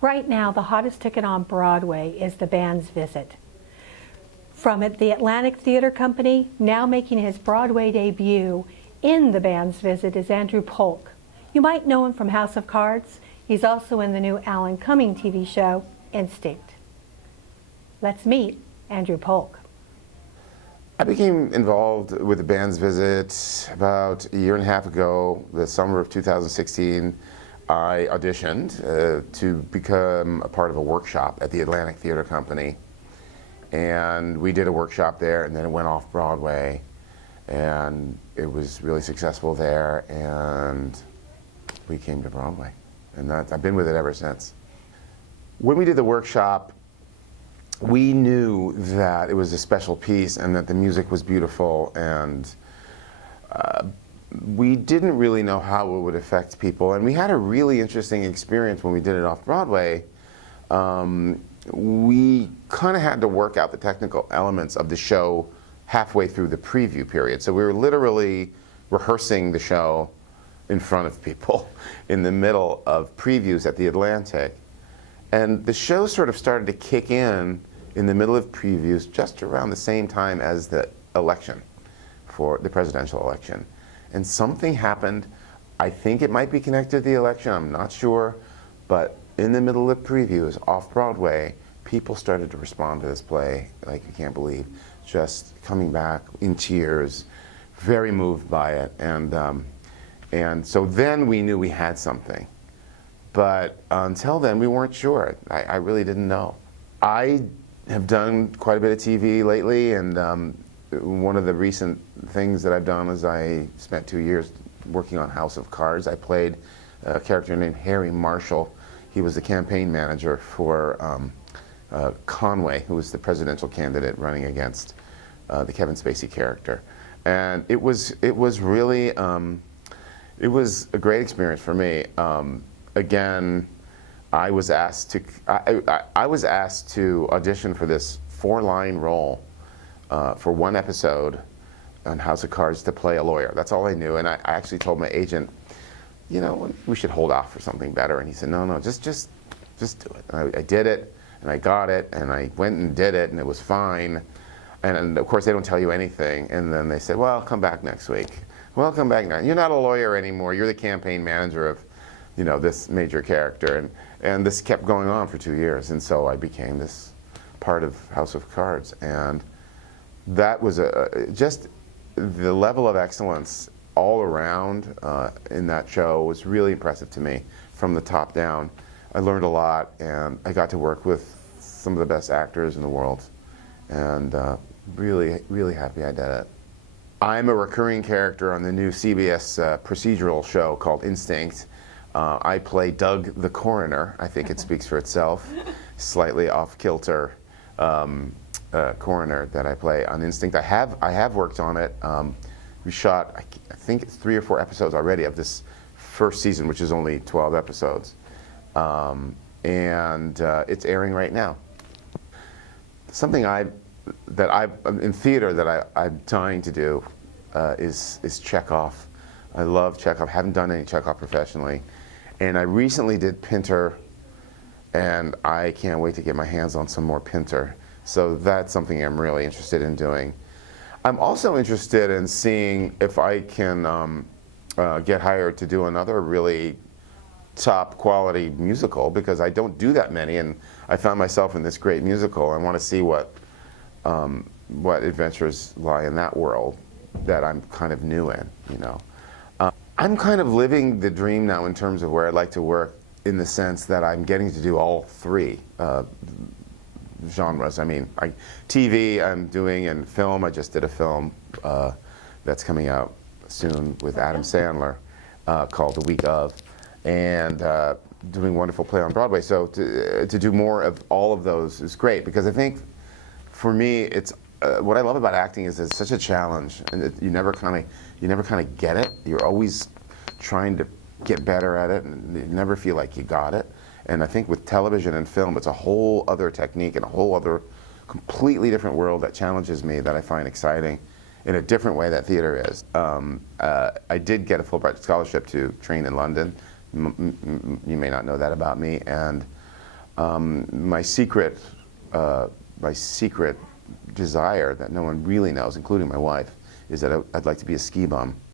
Right now, the hottest ticket on Broadway is The Band's Visit. From the Atlantic Theater Company, now making his Broadway debut in The Band's Visit is Andrew Polk. You might know him from House of Cards. He's also in the new Alan Cumming TV show, Instinct. Let's meet Andrew Polk. I became involved with The Band's Visit about a year and a half ago, the summer of 2016. I auditioned to become a part of a workshop at the Atlantic Theater Company. And we did a workshop there, and then it went off Broadway. And it was really successful there, and we came to Broadway. And I've been with it ever since. When we did the workshop, we knew that it was a special piece and that the music was beautiful, and we didn't really know how it would affect people. And we had a really interesting experience when we did it off Broadway. We kind of had to work out the technical elements of the show halfway through the preview period. So we were literally rehearsing the show in front of people in the middle of previews at the Atlantic. And the show sort of started to kick in the middle of previews just around the same time as the election, for the presidential election. And something happened. I think it might be connected to the election, I'm not sure, but in the middle of previews off Broadway, people started to respond to this play like you can't believe, just coming back in tears, very moved by it. And so then we knew we had something. But until then, we weren't sure. I really didn't know. I have done quite a bit of TV lately, and one of the recent things that I've done is I spent 2 years working on House of Cards. I played a character named Harry Marshall. He was the campaign manager for Conway, who was the presidential candidate running against the Kevin Spacey character. And it was really, it was a great experience for me. Again, I was asked to audition for this 4-line role for one episode on House of Cards to play a lawyer. That's all I knew. And I actually told my agent, you know, we should hold off for something better. And he said, no, just do it. And I did it, and I got it, and I went and did it, and it was fine. And of course, they don't tell you anything. And then they said, well, come back next week. Well, come back now. You're not a lawyer anymore. You're the campaign manager of, you know, this major character. And this kept going on for 2 years. And so I became this part of House of Cards. And that was just the level of excellence all around in that show was really impressive to me from the top down. I learned a lot, and I got to work with some of the best actors in the world. And really, really happy I did it. I'm a recurring character on the new CBS procedural show called Instinct. I play Doug the coroner. I think it speaks for itself. Slightly off-kilter coroner that I play on Instinct. I have worked on it. We shot, I think it's 3 or 4 episodes already of this first season, which is only 12 episodes. And it's airing right now. Something in theater that I'm dying to do is Chekhov. I love Chekhov. Haven't done any Chekhov professionally. And I recently did Pinter, and I can't wait to get my hands on some more Pinter. So that's something I'm really interested in doing. I'm also interested in seeing if I can get hired to do another really top quality musical, because I don't do that many, and I found myself in this great musical. I want to see what adventures lie in that world that I'm kind of new in, you know. I'm kind of living the dream now in terms of where I'd like to work, in the sense that I'm getting to do all 3 genres. I mean, TV I'm doing, and film, I just did a film that's coming out soon with Adam Sandler called The Week Of, and doing wonderful play on Broadway. So to do more of all of those is great, because I think for me, it's what I love about acting is it's such a challenge, and you never kind of get it. You're always trying to get better at it, and you never feel like you got it. And I think with television and film, it's a whole other technique and a whole other completely different world that challenges me, that I find exciting in a different way that theater is. I did get a Fulbright scholarship to train in London. You may not know that about me. And My secret desire that no one really knows, including my wife, is that I'd like to be a ski bum.